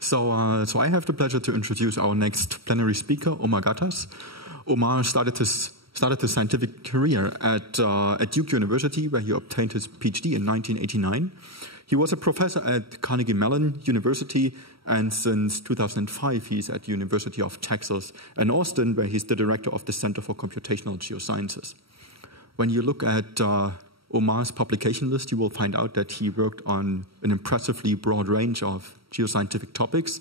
So I have the pleasure to introduce our next plenary speaker, Omar Ghattas. Omar started his scientific career at Duke University, where he obtained his PhD in 1989. He was a professor at Carnegie Mellon University, and since 2005, he's at the University of Texas in Austin, where he's the director of the Center for Computational Geosciences. When you look at Omar's publication list, you will find out that he worked on an impressively broad range of geoscientific topics,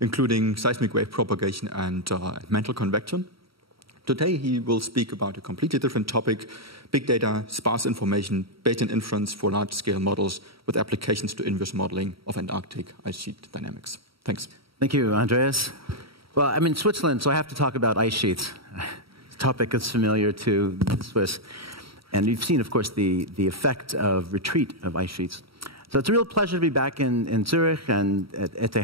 including seismic wave propagation and mantle convection. Today, he will speak about a completely different topic: big data, sparse information, Bayesian inference for large-scale models with applications to inverse modeling of Antarctic ice sheet dynamics. Thanks. Thank you, Andreas. Well, I'm in Switzerland, so I have to talk about ice sheets. The topic is familiar to the Swiss. And you've seen, of course, the effect of retreat of ice sheets. So it's a real pleasure to be back in Zurich and at ETH.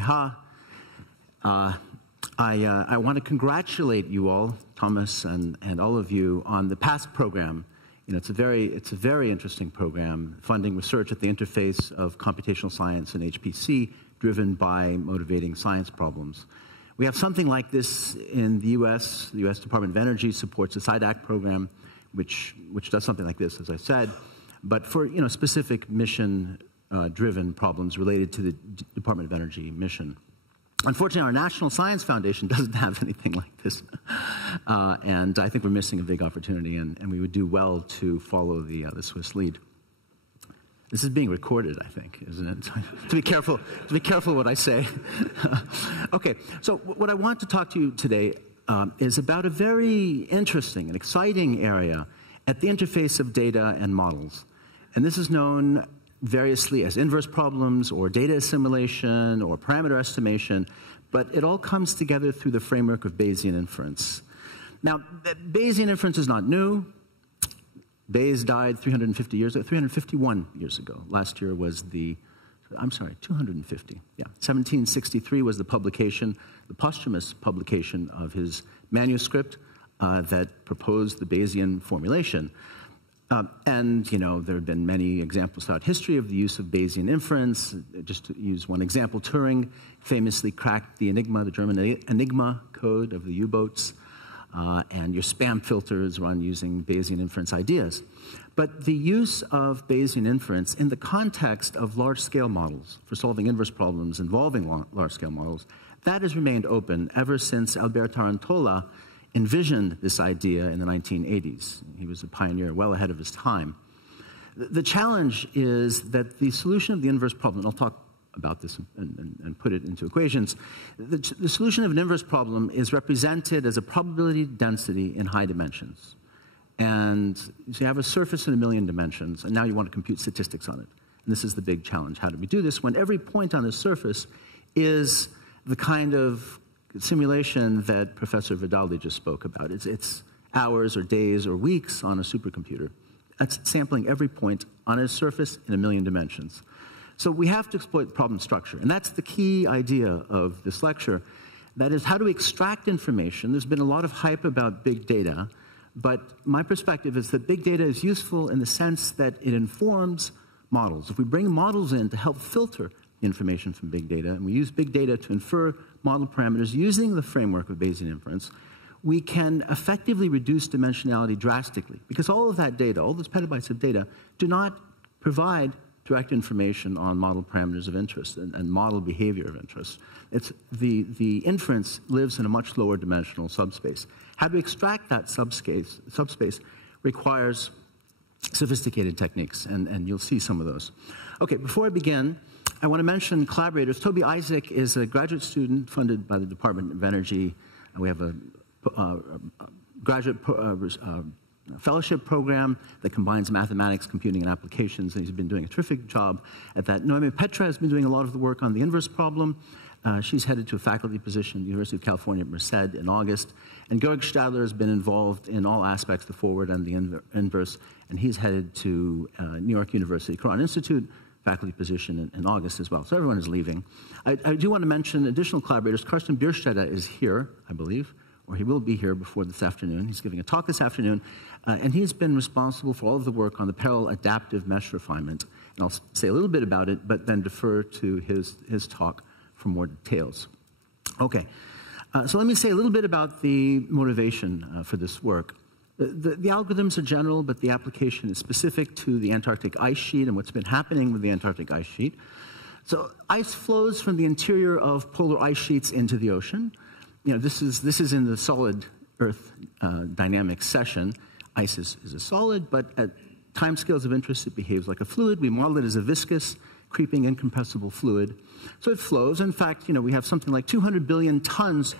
I want to congratulate you all, Thomas and all of you, on the past program. You know, it's a very interesting program, funding research at the interface of computational science and HPC, driven by motivating science problems. We have something like this in the U.S. The U.S. Department of Energy supports the SIDAC program, which does something like this, as I said, but for specific mission-driven problems related to the Department of Energy mission. Unfortunately, our National Science Foundation doesn't have anything like this, and I think we're missing a big opportunity, and we would do well to follow the Swiss lead. This is being recorded, I think, isn't it? to be careful what I say. Okay, so what I want to talk to you today is about a very interesting and exciting area at the interface of data and models. And this is known variously as inverse problems or data assimilation or parameter estimation, but it all comes together through the framework of Bayesian inference. Now, Bayesian inference is not new. Bayes died 351 years ago. Last year was 250. Yeah, 1763 was the publication, the posthumous publication of his manuscript that proposed the Bayesian formulation. And, there have been many examples throughout history of the use of Bayesian inference. Just to use one example, Turing famously cracked the Enigma, the German Enigma code of the U-boats. And your spam filters run using Bayesian inference ideas. But the use of Bayesian inference in the context of large-scale models for solving inverse problems involving large-scale models, that has remained open ever since Albert Tarantola envisioned this idea in the 1980s. He was a pioneer well ahead of his time. The challenge is that the solution of the inverse problem, and I'll talk about this and put it into equations, the solution of an inverse problem is represented as a probability density in high dimensions. And so you have a surface in a million dimensions, and now you want to compute statistics on it. And this is the big challenge. How do we do this when every point on the surface is the kind of simulation that Professor Vidaldi just spoke about? It's hours or days or weeks on a supercomputer. That's sampling every point on a surface in a million dimensions. So we have to exploit problem structure, and that's the key idea of this lecture. That is, how do we extract information? There's been a lot of hype about big data, but my perspective is that big data is useful in the sense that it informs models. If we bring models in to help filter information from big data, and we use big data to infer model parameters using the framework of Bayesian inference, we can effectively reduce dimensionality drastically, because all of that data, all those petabytes of data, do not provide direct information on model parameters of interest and model behavior of interest. It's the inference lives in a much lower dimensional subspace. How to extract that subspace requires sophisticated techniques, and you'll see some of those. Okay, before I begin, I want to mention collaborators. Toby Isaac is a graduate student funded by the Department of Energy. We have a graduate fellowship program that combines mathematics, computing, and applications, and he's been doing a terrific job at that. Noemi Petra has been doing a lot of the work on the inverse problem. She's headed to a faculty position at the University of California at Merced in August. And Georg Stadler has been involved in all aspects, the forward and the inverse, and he's headed to New York University Quran Institute, faculty position in August as well. So everyone is leaving. I do want to mention additional collaborators. Karsten Bierstedt is here, I believe, or he will be here before this afternoon. He's giving a talk this afternoon, and he's been responsible for all of the work on the parallel adaptive mesh refinement. And I'll say a little bit about it, but then defer to his talk for more details. Okay, so let me say a little bit about the motivation for this work. The algorithms are general, but the application is specific to the Antarctic ice sheet and what's been happening with the Antarctic ice sheet. So ice flows from the interior of polar ice sheets into the ocean. You know, this is in the solid Earth dynamics session. Ice is a solid, but at timescales of interest, it behaves like a fluid. We model it as a viscous, creeping, incompressible fluid. So it flows. In fact, you know, we have something like 200 billion tons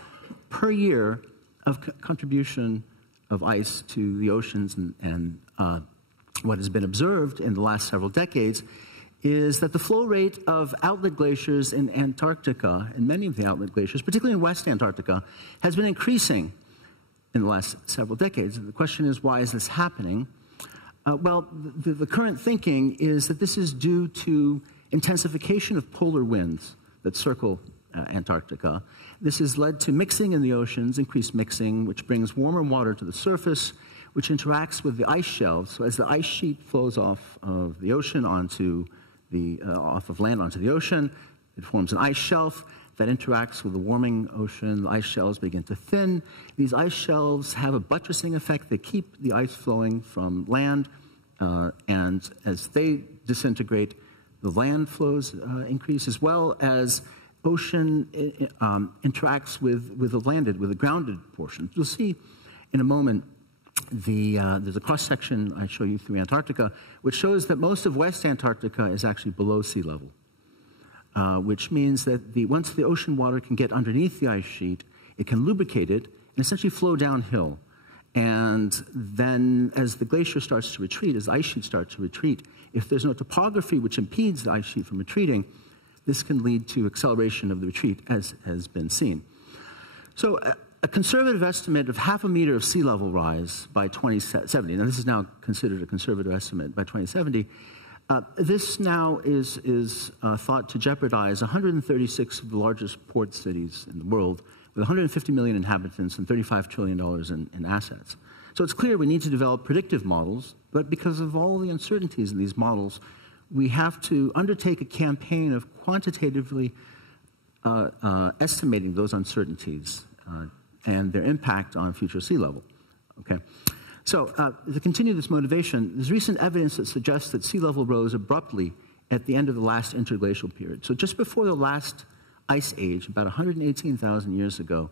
per year of contribution of ice to the oceans, and what has been observed in the last several decades is that the flow rate of outlet glaciers in Antarctica, and many of the outlet glaciers, particularly in West Antarctica, has been increasing in the last several decades. And the question is, why is this happening? Well, the current thinking is that this is due to intensification of polar winds that circle Antarctica. This has led to mixing in the oceans, increased mixing, which brings warmer water to the surface, which interacts with the ice shelves. So as the ice sheet flows off of the ocean onto off of land onto the ocean, it forms an ice shelf that interacts with the warming ocean. The ice shelves begin to thin. These ice shelves have a buttressing effect. They keep the ice flowing from land, and as they disintegrate, the land flows increase, as well as ocean interacts with the grounded portion. You'll see in a moment there's a cross-section I show you through Antarctica, which shows that most of West Antarctica is actually below sea level, which means that once the ocean water can get underneath the ice sheet, it can lubricate it and essentially flow downhill. And then as the glacier starts to retreat, as the ice sheet starts to retreat, if there's no topography which impedes the ice sheet from retreating, this can lead to acceleration of the retreat, as has been seen. So a conservative estimate of 0.5 meter of sea level rise by 2070, now this is now considered a conservative estimate by 2070, this now is thought to jeopardize 136 of the largest port cities in the world, with 150 million inhabitants and $35 trillion in assets. So it's clear we need to develop predictive models, but because of all the uncertainties in these models, we have to undertake a campaign of quantitatively estimating those uncertainties and their impact on future sea level. Okay. So to continue this motivation, there's recent evidence that suggests that sea level rose abruptly at the end of the last interglacial period. So just before the last ice age, about 118,000 years ago,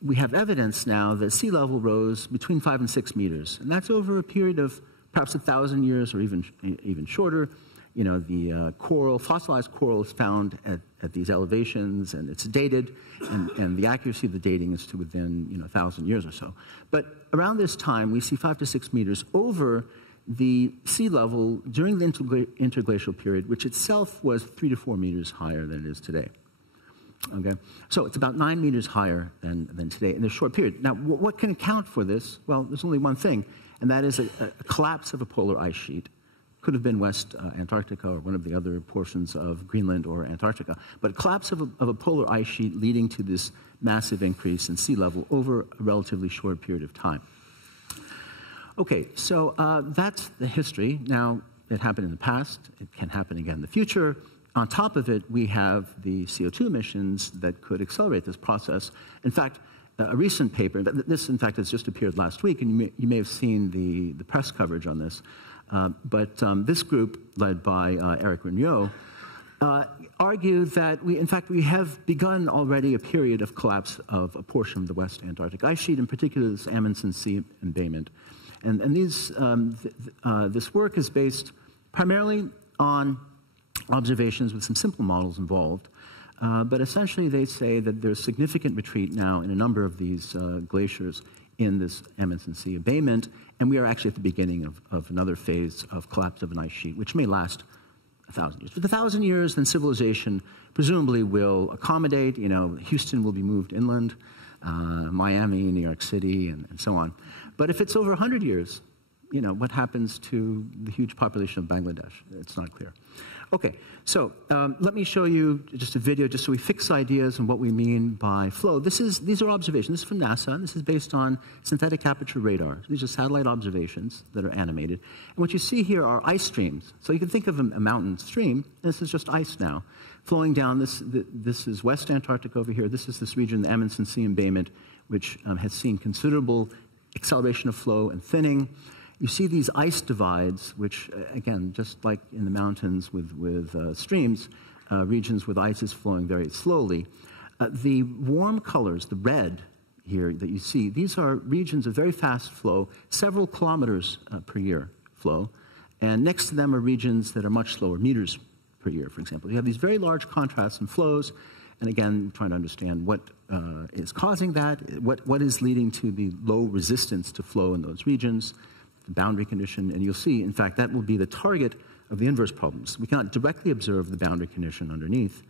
we have evidence now that sea level rose between 5 and 6 meters. And that's over a period of perhaps 1,000 years or even shorter. You know, the fossilized coral is found at these elevations, and it's dated, and the accuracy of the dating is to within 1,000 years or so. But around this time, we see 5 to 6 meters over the sea level during the interglacial period, which itself was 3 to 4 meters higher than it is today. Okay, so it's about 9 meters higher than today in this short period. Now, what can account for this? Well, there's only one thing, and that is a collapse of a polar ice sheet. Could have been West Antarctica or one of the other portions of Greenland or Antarctica, but collapse of a polar ice sheet leading to this massive increase in sea level over a relatively short period of time. Okay, so that's the history. Now, it happened in the past. It can happen again in the future. On top of it, we have the CO2 emissions that could accelerate this process. In fact, a recent paper, this in fact has just appeared last week, and you may have seen the press coverage on this, but this group, led by Eric Regnault, argued that we have begun already a period of collapse of a portion of the West Antarctic ice sheet, in particular this Amundsen Sea embayment. And this work is based primarily on observations with some simple models involved. But essentially they say that there's significant retreat now in a number of these glaciers in this Amundsen Sea abatement, and we are actually at the beginning of another phase of collapse of an ice sheet, which may last 1,000 years. With 1,000 years, then civilization presumably will accommodate. Houston will be moved inland, Miami, New York City, and so on. But if it's over 100 years, what happens to the huge population of Bangladesh? It's not clear. Okay, so let me show you just a video just so we fix ideas and what we mean by flow. These are observations. This is from NASA. This is based on synthetic aperture radar. These are satellite observations that are animated. And what you see here are ice streams. So you can think of a mountain stream. And this is just ice now flowing down. This is West Antarctica over here. This is this region, the MCMC embayment, which has seen considerable acceleration of flow and thinning. You see these ice divides, which, again, just like in the mountains with streams, regions with ice is flowing very slowly. The warm colors, the red here that you see, these are regions of very fast flow, several kilometers per year flow. And next to them are regions that are much slower, meters per year, for example. You have these very large contrasts in flows. And again, trying to understand what is causing that, what is leading to the low resistance to flow in those regions, the boundary condition, and you'll see, in fact, that will be the target of the inverse problems. We cannot directly observe the boundary condition underneath,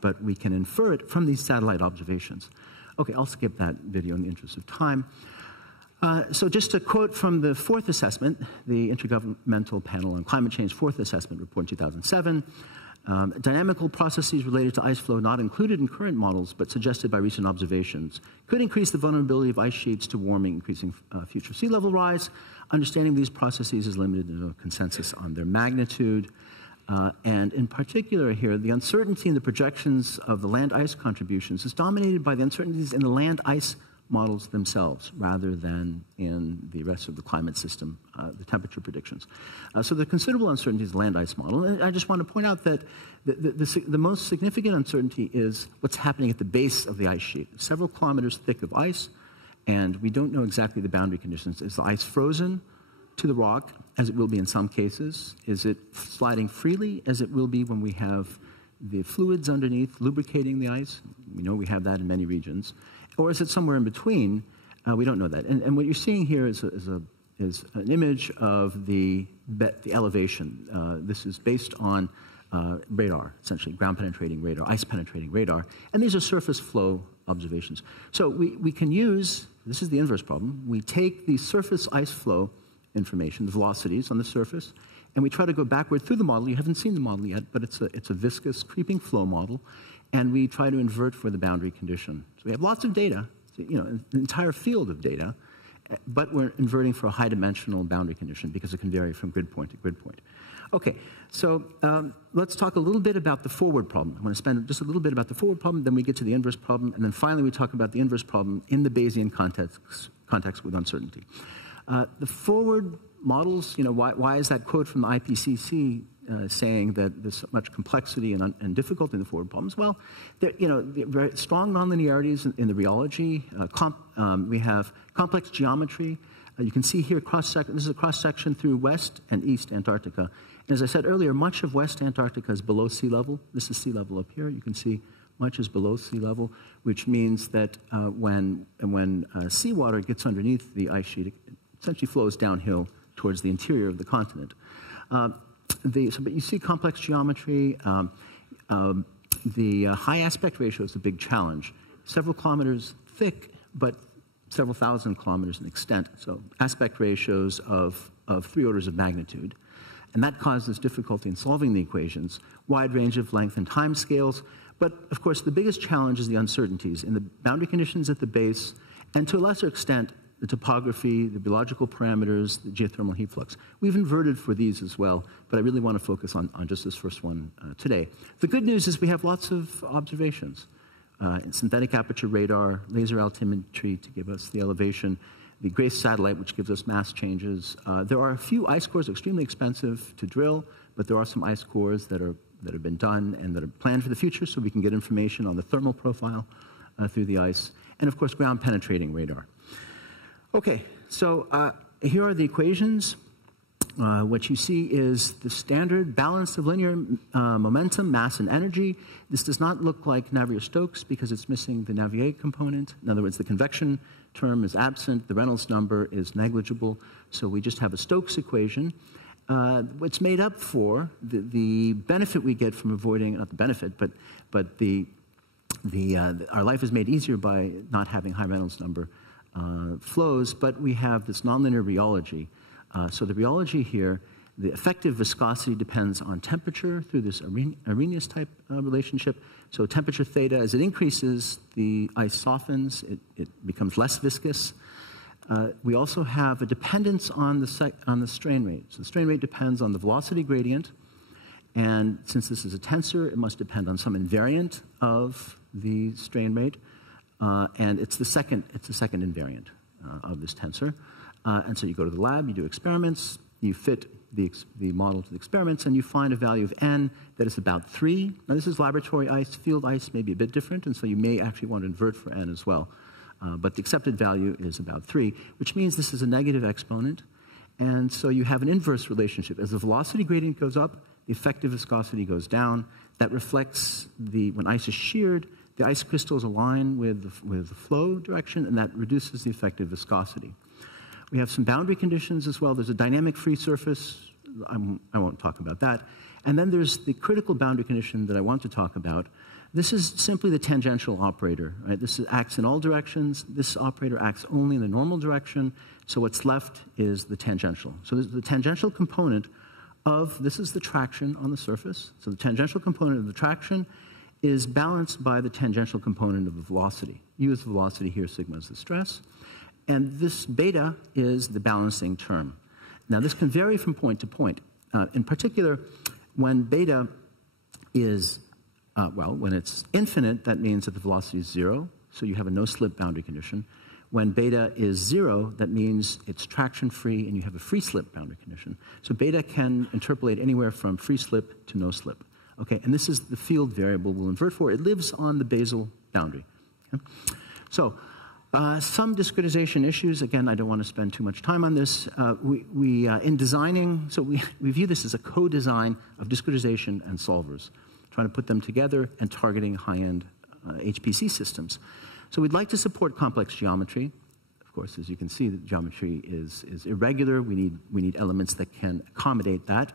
but we can infer it from these satellite observations. Okay, I'll skip that video in the interest of time. So just a quote from the fourth assessment, the Intergovernmental Panel on Climate Change fourth assessment report in 2007. Dynamical processes related to ice flow not included in current models but suggested by recent observations could increase the vulnerability of ice sheets to warming, increasing future sea level rise. Understanding these processes is limited to no consensus on their magnitude. And in particular here, the uncertainty in the projections of the land ice contributions is dominated by the uncertainties in the land ice models themselves rather than in the rest of the climate system, the temperature predictions. So the considerable uncertainty is the land ice model. And I just want to point out that the most significant uncertainty is what's happening at the base of the ice sheet. Several kilometers thick of ice, and we don't know exactly the boundary conditions. Is the ice frozen to the rock, as it will be in some cases? Is it sliding freely, as it will be when we have the fluids underneath lubricating the ice? We know we have that in many regions. Or is it somewhere in between? We don't know that. And what you're seeing here is an image of the elevation. This is based on radar, essentially, ground-penetrating radar, ice-penetrating radar. And these are surface flow observations. So we can use, this is the inverse problem, we take the surface ice flow information, the velocities on the surface, and we try to go backward through the model. You haven't seen the model yet, but it's a viscous creeping flow model. And we try to invert for the boundary condition. So we have lots of data, an entire field of data, but we're inverting for a high-dimensional boundary condition because it can vary from grid point to grid point. Okay, so let's talk a little bit about the forward problem. I'm going to spend just a little bit about the forward problem, then we get to the inverse problem, and then finally we talk about the inverse problem in the Bayesian context with uncertainty. The forward models, why is that quote from the IPCC saying that there's so much complexity and difficulty in the forward problems? Well, very strong nonlinearities in the rheology. We have complex geometry. You can see here this is a cross-section through West and East Antarctica. And as I said earlier, much of West Antarctica is below sea level. This is sea level up here. You can see much is below sea level, which means that when seawater gets underneath the ice sheet, it essentially flows downhill towards the interior of the continent. But you see complex geometry. The high aspect ratio is a big challenge. Several kilometers thick, but several thousand kilometers in extent. So aspect ratios of 3 orders of magnitude. And that causes difficulty in solving the equations, wide range of length and time scales. But of course, the biggest challenge is the uncertainties in the boundary conditions at the base, and to a lesser extent, the topography, the biological parameters, the geothermal heat flux. We've inverted for these as well, but I really want to focus on just this first one today. The good news is we have lots of observations. In synthetic aperture radar, laser altimetry to give us the elevation, the GRACE satellite, which gives us mass changes. There are a few ice cores, extremely expensive to drill, but there are some ice cores that have been done and that are planned for the future, so we can get information on the thermal profile through the ice. And of course, ground penetrating radar. Okay, so here are the equations. What you see is the standard balance of linear momentum, mass, and energy. This does not look like Navier-Stokes because it's missing the Navier component. In other words, the convection term is absent. The Reynolds number is negligible. So we just have a Stokes equation. What's made up for the benefit we get from avoiding, not the benefit, but our life is made easier by not having high Reynolds number flows, but we have this nonlinear rheology So the rheology here, the effective viscosity depends on temperature through this Arrhenius-type relationship. So temperature theta, as it increases, the ice softens, it becomes less viscous. We also have a dependence on the strain rate. So the strain rate depends on the velocity gradient, and since this is a tensor, it must depend on some invariant of the strain rate, and it's the second invariant of this tensor. And so you go to the lab, you do experiments, you fit the model to the experiments, and you find a value of n that is about 3. Now this is laboratory ice. Field ice may be a bit different, and so you may actually want to invert for n as well. But the accepted value is about 3, which means this is a negative exponent. And so you have an inverse relationship. As the velocity gradient goes up, the effective viscosity goes down. That reflects when ice is sheared, the ice crystals align with the flow direction, and that reduces the effective viscosity. We have some boundary conditions as well. There's a dynamic free surface. I won't talk about that. And then there's the critical boundary condition that I want to talk about. This is simply the tangential operator, right? This acts in all directions. This operator acts only in the normal direction. So what's left is the tangential. So the tangential component this is the traction on the surface. So the tangential component of the traction is balanced by the tangential component of the velocity. U is the velocity here, sigma is the stress. And this beta is the balancing term. Now this can vary from point to point. In particular, when beta is when it's infinite, that means that the velocity is 0, so you have a no-slip boundary condition. When beta is 0, that means it's traction-free and you have a free-slip boundary condition. So beta can interpolate anywhere from free-slip to no-slip. Okay, and this is the field variable we'll invert for. It lives on the basal boundary. Okay? So some discretization issues. Again, I don't want to spend too much time on this. In designing, so we view this as a co-design of discretization and solvers, trying to put them together and targeting high-end HPC systems. So we'd like to support complex geometry. Of course, as you can see, the geometry is irregular. We need elements that can accommodate that.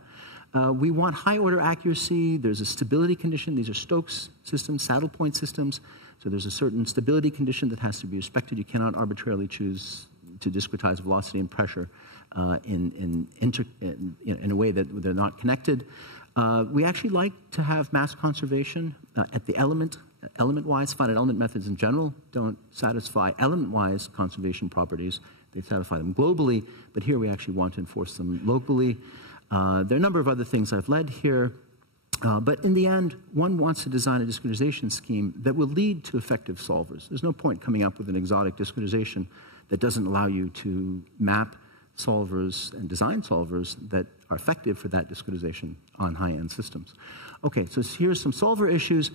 We want high-order accuracy. There's a stability condition. These are Stokes systems, saddle point systems. So there's a certain stability condition that has to be respected. You cannot arbitrarily choose to discretize velocity and pressure in a way that they're not connected. We actually like to have mass conservation at the element-wise. Finite element methods in general don't satisfy element-wise conservation properties. They satisfy them globally, but here we actually want to enforce them locally. There are a number of other things I've led here, but in the end, one wants to design a discretization scheme that will lead to effective solvers. There's no point coming up with an exotic discretization that doesn't allow you to map solvers and design solvers that are effective for that discretization on high-end systems. Okay, so here's some solver issues.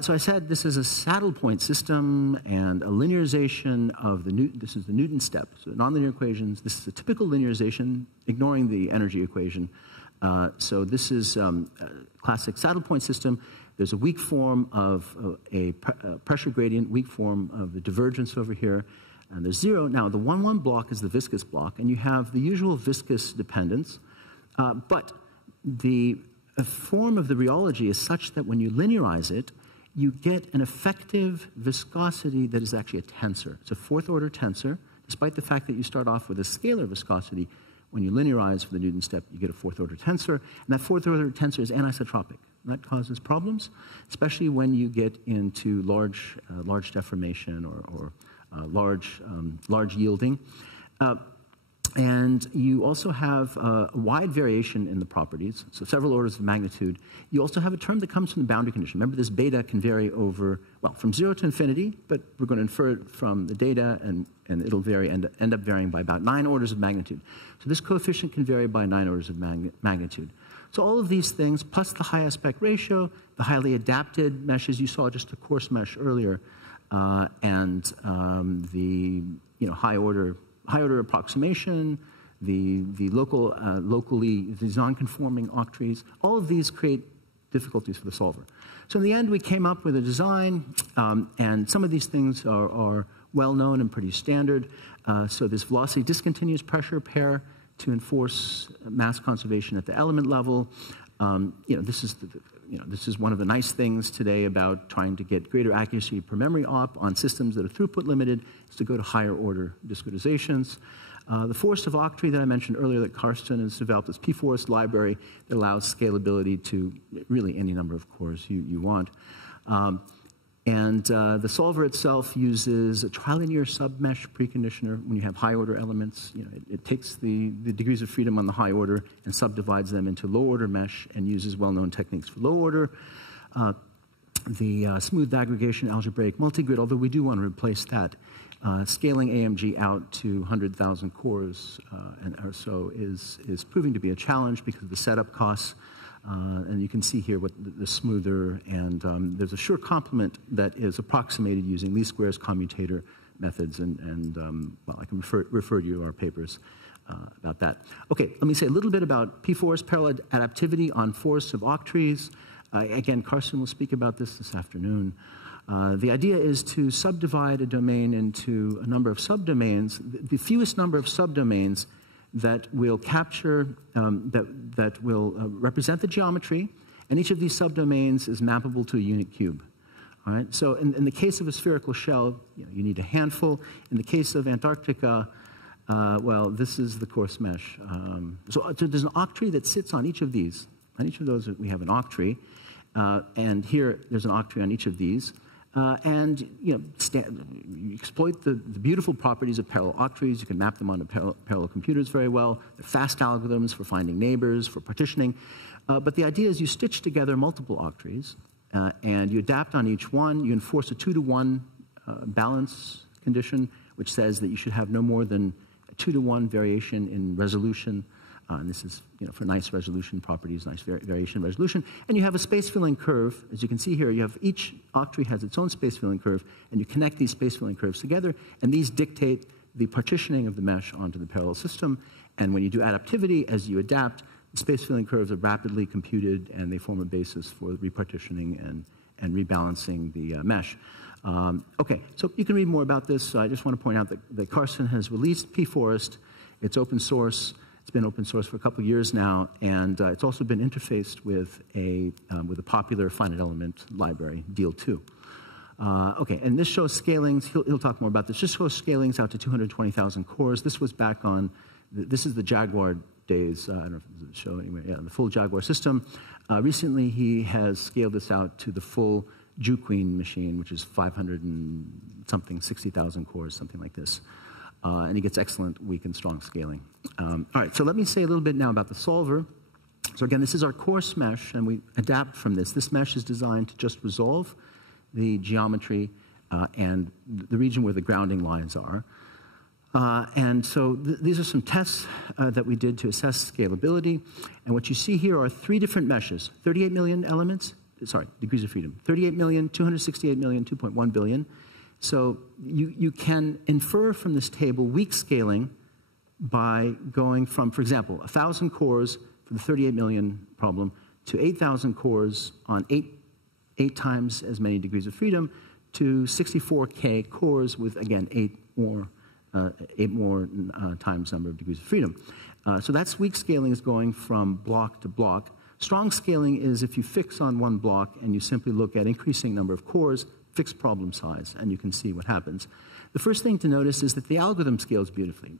So I said this is a saddle point system and a linearization of this is the Newton step. So nonlinear equations, this is a typical linearization, ignoring the energy equation. So this is a classic saddle point system. There's a weak form of a pressure gradient, weak form of the divergence over here. And there's 0. Now, the 1, 1 block is the viscous block, and you have the usual viscous dependence. But the form of the rheology is such that when you linearize it, you get an effective viscosity that is actually a tensor. It's a fourth-order tensor, despite the fact that you start off with a scalar viscosity. When you linearize for the Newton step, you get a fourth-order tensor, and that fourth-order tensor is anisotropic. And that causes problems, especially when you get into large deformation or large yielding. And you also have a wide variation in the properties, so several orders of magnitude. You also have a term that comes from the boundary condition. Remember, this beta can vary from 0 to infinity, but we're going to infer it from the data, and it'll vary and end up varying by about 9 orders of magnitude. So this coefficient can vary by 9 orders of magnitude. So all of these things, plus the high aspect ratio, the highly adapted meshes, you saw just a coarse mesh earlier, and the high order approximation, the locally these non-conforming octrees, all of these create difficulties for the solver. So in the end, we came up with a design, and some of these things are well known and pretty standard. So this velocity discontinuous pressure pair to enforce mass conservation at the element level. This is one of the nice things today about trying to get greater accuracy per memory op on systems that are throughput limited, is to go to higher order discretizations. The forest of octree that I mentioned earlier that Karsten has developed, this PForest library that allows scalability to really any number of cores you want. The solver itself uses a trilinear submesh preconditioner. When you have high order elements, it takes the degrees of freedom on the high order and subdivides them into low order mesh and uses well-known techniques for low order. The smooth aggregation algebraic multigrid, although we do want to replace that, scaling AMG out to 100,000 cores or so is proving to be a challenge because of the setup costs. And you can see here what the smoother, and there's a sure complement that is approximated using least squares commutator methods, well, I can refer you to our papers about that. Okay, let me say a little bit about PForest parallel adaptivity on forests of octrees. Again, Karsten will speak about this afternoon. The idea is to subdivide a domain into a number of subdomains, the fewest number of subdomains that will capture, that will represent the geometry, and each of these subdomains is mappable to a unit cube. All right? So in the case of a spherical shell, you need a handful. In the case of Antarctica, well, this is the coarse mesh. So there's an octree that sits on each of these. On each of those, we have an octree. And here, there's an octree on each of these. You exploit the beautiful properties of parallel octrees. You can map them onto parallel computers very well. They're fast algorithms for finding neighbors, for partitioning. But the idea is you stitch together multiple octrees, and you adapt on each one. You enforce a 2-to-1 balance condition, which says that you should have no more than a 2-to-1 variation in resolution. And this is for nice resolution properties, nice variation resolution. And you have a space-filling curve. As you can see here, you have each octree has its own space-filling curve, and you connect these space-filling curves together, and these dictate the partitioning of the mesh onto the parallel system. And when you do adaptivity, as you adapt, the space-filling curves are rapidly computed, and they form a basis for repartitioning and rebalancing the mesh. Okay, so you can read more about this. I just want to point out that Karsten has released PForest. It's open source. It's been open source for a couple of years now, and it's also been interfaced with a popular finite element library, Deal2. Okay, and this shows scalings. He'll talk more about this. This shows scalings out to 220,000 cores. This was back on, this is the Jaguar days. I don't know if this is the show anyway. Yeah, the full Jaguar system. Recently, he has scaled this out to the full Queen machine, which is 500 and something, 60,000 cores, something like this. And he gets excellent weak and strong scaling. All right, so let me say a little bit now about the solver. So again, this is our coarse mesh, and we adapt from this. This mesh is designed to just resolve the geometry and the region where the grounding lines are. And so these are some tests that we did to assess scalability. And what you see here are 3 different meshes, 38 million elements, sorry, degrees of freedom, 38 million, 268 million, 2.1 billion. So you can infer from this table weak scaling by going from, for example, 1,000 cores for the 38 million problem to 8,000 cores on 8 times as many degrees of freedom to 64K cores with, again, 8 more times number of degrees of freedom. So that's weak scaling is going from block to block. Strong scaling is if you fix on one block and you simply look at increasing number of cores, fixed problem size, and you can see what happens. The first thing to notice is that the algorithm scales beautifully.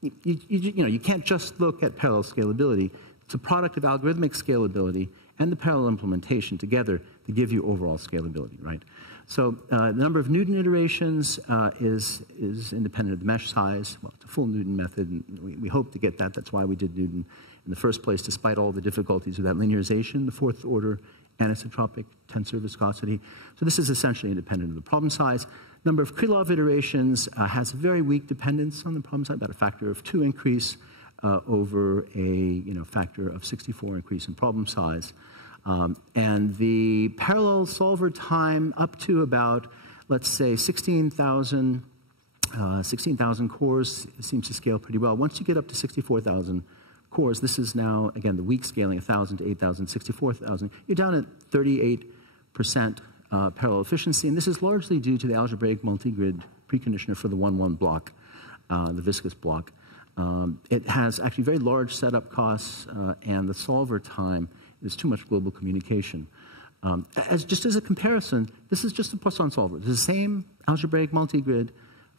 You can't just look at parallel scalability. It's a product of algorithmic scalability and the parallel implementation together to give you overall scalability, right? So the number of Newton iterations is independent of the mesh size. Well, it's a full Newton method, and we hope to get that. That's why we did Newton in the first place, despite all the difficulties with that linearization, the 4th order anisotropic tensor viscosity. So this is essentially independent of the problem size. Number of Krylov iterations has very weak dependence on the problem size, about a factor of 2 increase over a factor of 64 increase in problem size. And the parallel solver time up to about, let's say, 16,000 cores seems to scale pretty well. Once you get up to 64,000 cores, this is now, again, the weak scaling, 1,000 to 8,000, 64,000. You're down at 38% parallel efficiency, and this is largely due to the algebraic multigrid preconditioner for the 1-1 block, the viscous block. It has actually very large setup costs, and the solver time There's too much global communication. Just as a comparison, this is just a Poisson solver. It's the same algebraic multigrid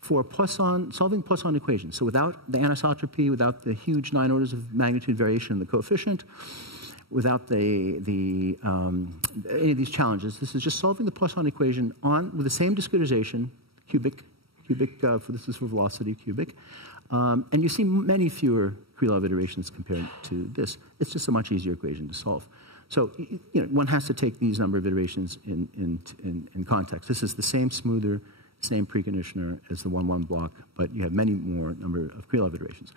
for solving Poisson equations. So without the anisotropy, without the huge 9 orders of magnitude variation in the coefficient, without any of these challenges, this is just solving the Poisson equation with the same discretization, cubic, this is for velocity, cubic. And you see many fewer Krylov iterations compared to this. It's just a much easier equation to solve. So one has to take these number of iterations in context. This is the same smoother, same preconditioner as the 1-1 block, but you have many more number of Krylov iterations.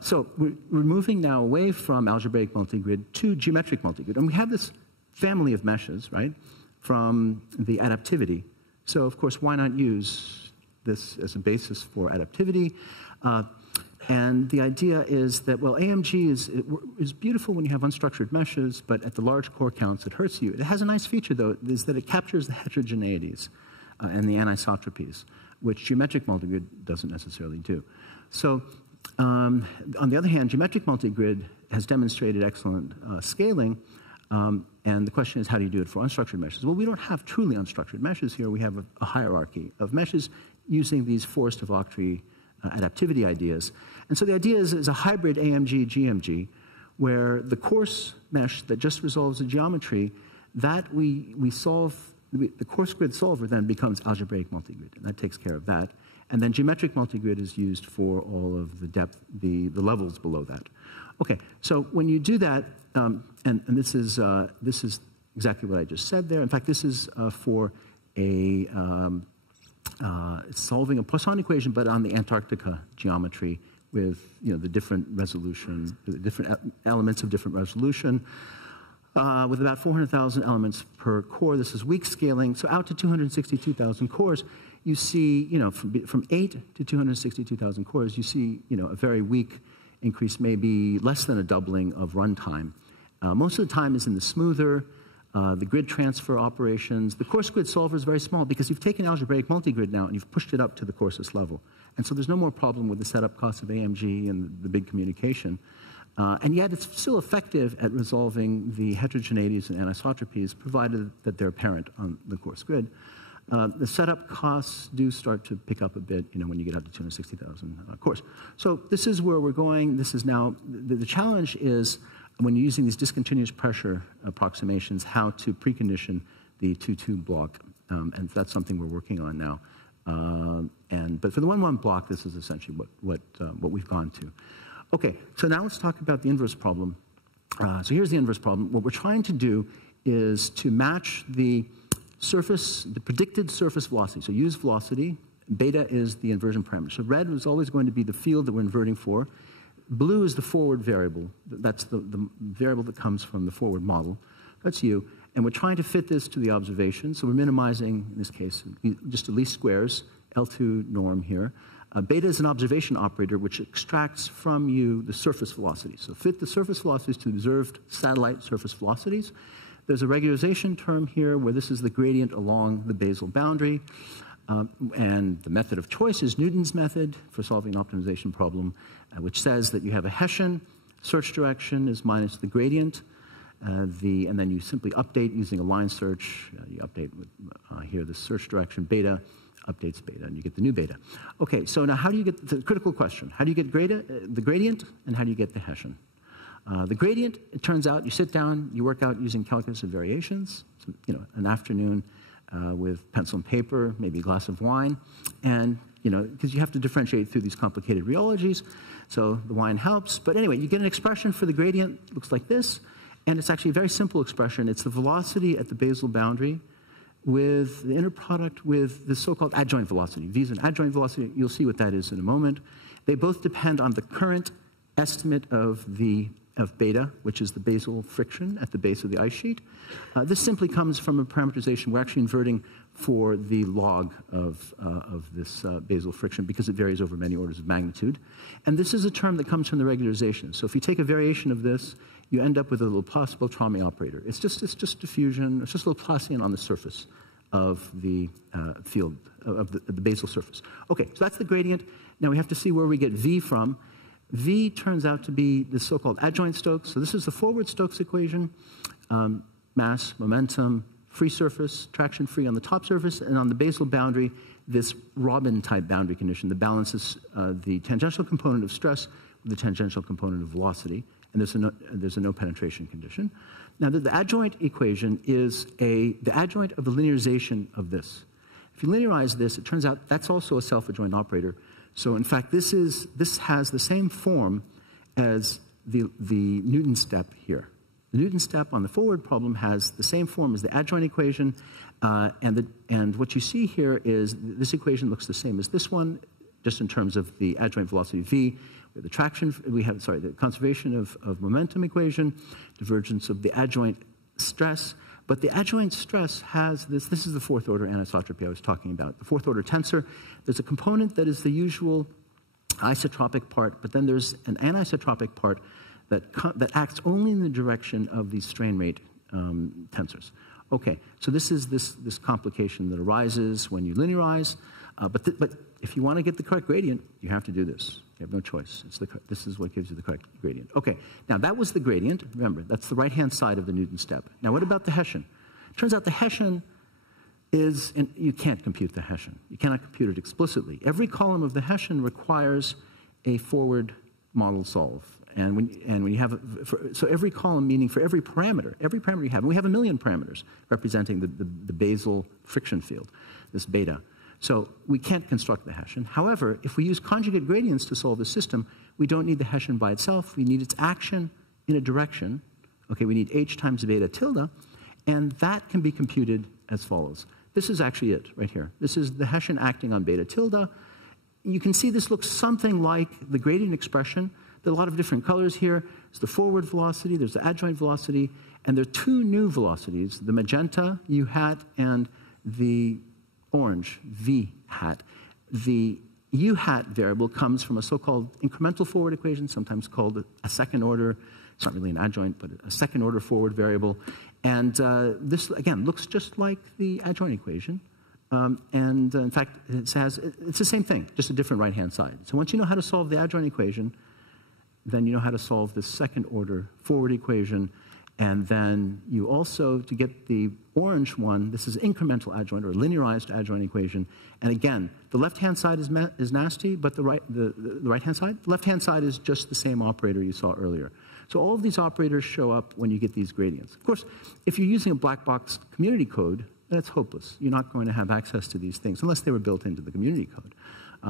So we're moving now away from algebraic multigrid to geometric multigrid. And we have this family of meshes, right, from the adaptivity. So, of course, why not use this as a basis for adaptivity? And the idea is that, well, AMG is beautiful when you have unstructured meshes, but at the large core counts, it hurts you. It has a nice feature, though, is that it captures the heterogeneities and the anisotropies, which geometric multigrid doesn't necessarily do. So on the other hand, geometric multigrid has demonstrated excellent scaling, and the question is, how do you do it for unstructured meshes? Well, we don't have truly unstructured meshes here. We have a hierarchy of meshes using these Forest-Vaucry adaptivity ideas. And so the idea is a hybrid AMG-GMG, where the coarse mesh that just resolves the geometry, that we solve, the coarse grid solver then becomes algebraic multigrid, and that takes care of that. And then geometric multigrid is used for all of the depth, the levels below that. Okay, so when you do that, and this is exactly what I just said there. In fact, this is for solving a Poisson equation, but on the Antarctica geometry with the different resolution, the different elements of different resolution, with about 400,000 elements per core. This is weak scaling, so out to 262,000 cores. You see, from 8 to 262,000 cores, you see, a very weak increase, maybe less than a doubling of runtime. Most of the time is in the smoother, the grid transfer operations. The coarse grid solver is very small because you've taken algebraic multigrid now and you've pushed it up to the coarsest level. And so there's no more problem with the setup costs of AMG and the big communication. And yet it's still effective at resolving the heterogeneities and anisotropies, provided that they're apparent on the coarse grid. The setup costs do start to pick up a bit, when you get up to 260,000 cores. So this is where we're going. This is now, the challenge is, when you're using these discontinuous pressure approximations, how to precondition the 2-2 block. And that's something we're working on now. But for the 1-1 block, this is essentially what we've gone to. Okay, so now let's talk about the inverse problem. So here's the inverse problem. What we're trying to do is to match the predicted surface velocity. So use velocity. Beta is the inversion parameter. So red is always going to be the field that we're inverting for. Blue is the forward variable. That's the variable that comes from the forward model. That's U. And we're trying to fit this to the observation. So we're minimizing, in this case, just the least squares, L2 norm here. Beta is an observation operator which extracts from U the surface velocity. So fit the surface velocities to observed satellite surface velocities. There's a regularization term here where this is the gradient along the basal boundary. And the method of choice is Newton's method for solving an optimization problem, which says that you have a Hessian search direction is minus the gradient. And then you simply update using a line search. You update with here the search direction beta, updates beta, and you get the new beta. Okay, so now how do you get the critical question? How do you get the gradient, and how do you get the Hessian? The gradient, it turns out, you sit down, you work out using calculus of variations, so, an afternoon with pencil and paper, maybe a glass of wine, and, because you have to differentiate through these complicated rheologies, so the wine helps. But anyway, you get an expression for the gradient, looks like this, and it's actually a very simple expression. It's the velocity at the basal boundary with the inner product with the so-called adjoint velocity. V is an adjoint velocity. You'll see what that is in a moment. They both depend on the current estimate of beta, which is the basal friction at the base of the ice sheet. This simply comes from a parameterization. We're actually inverting for the log of this basal friction because it varies over many orders of magnitude. And this is a term that comes from the regularization. So if you take a variation of this, you end up with a Laplace-Beltrami operator. It's just diffusion. It's just Laplacian on the surface of the field, of the basal surface. Okay, so that's the gradient. Now we have to see where we get V from. V turns out to be the so-called adjoint Stokes. So this is the forward Stokes equation, mass, momentum, free surface, traction free on the top surface, and on the basal boundary, this Robin-type boundary condition that balances the tangential component of stress with the tangential component of velocity, and there's a no penetration condition. Now, the adjoint equation is the adjoint of the linearization of this. If you linearize this, it turns out that's also a self-adjoint operator. So, in fact, this has the same form as the Newton step here. The Newton step on the forward problem has the same form as the adjoint equation, and what you see here is this equation looks the same as this one, just in terms of the adjoint velocity v. We have the conservation of momentum equation, divergence of the adjoint stress. But the adjoint stress has this is the fourth order anisotropy I was talking about, the fourth order tensor. There's a component that is the usual isotropic part, but then there's an anisotropic part that acts only in the direction of these strain rate tensors. Okay, so this is this complication that arises when you linearize, but if you want to get the correct gradient, you have to do this. You have no choice. This is what gives you the correct gradient. Okay, now that was the gradient. Remember, that's the right-hand side of the Newton step. Now what about the Hessian? Turns out the Hessian is, and you can't compute the Hessian. You cannot compute it explicitly. Every column of the Hessian requires a forward model solve. And when you have, so every column, meaning for every parameter you have, and we have 1 million parameters representing the basal friction field, this beta. So we can't construct the Hessian. However, if we use conjugate gradients to solve the system, we don't need the Hessian by itself. We need its action in a direction. Okay, we need h times beta tilde, and that can be computed as follows. This is actually it right here. This is the Hessian acting on beta tilde. You can see this looks something like the gradient expression. There are a lot of different colors here. There's the forward velocity, there's the adjoint velocity, and there are two new velocities, the magenta u hat and the orange v hat. The u hat variable comes from a so-called incremental forward equation, sometimes called a second order. It's not really an adjoint, but a second order forward variable. And this, again, looks just like the adjoint equation. In fact, it's the same thing, just a different right-hand side. So once you know how to solve the adjoint equation, then you know how to solve this second order forward equation. And then you also, to get the orange one, this is incremental adjoint or linearized adjoint equation. And again, the left-hand side is nasty, but the right-hand side? The left-hand side is just the same operator you saw earlier. So all of these operators show up when you get these gradients. Of course, if you're using a black box community code, then it's hopeless. You're not going to have access to these things unless they were built into the community code.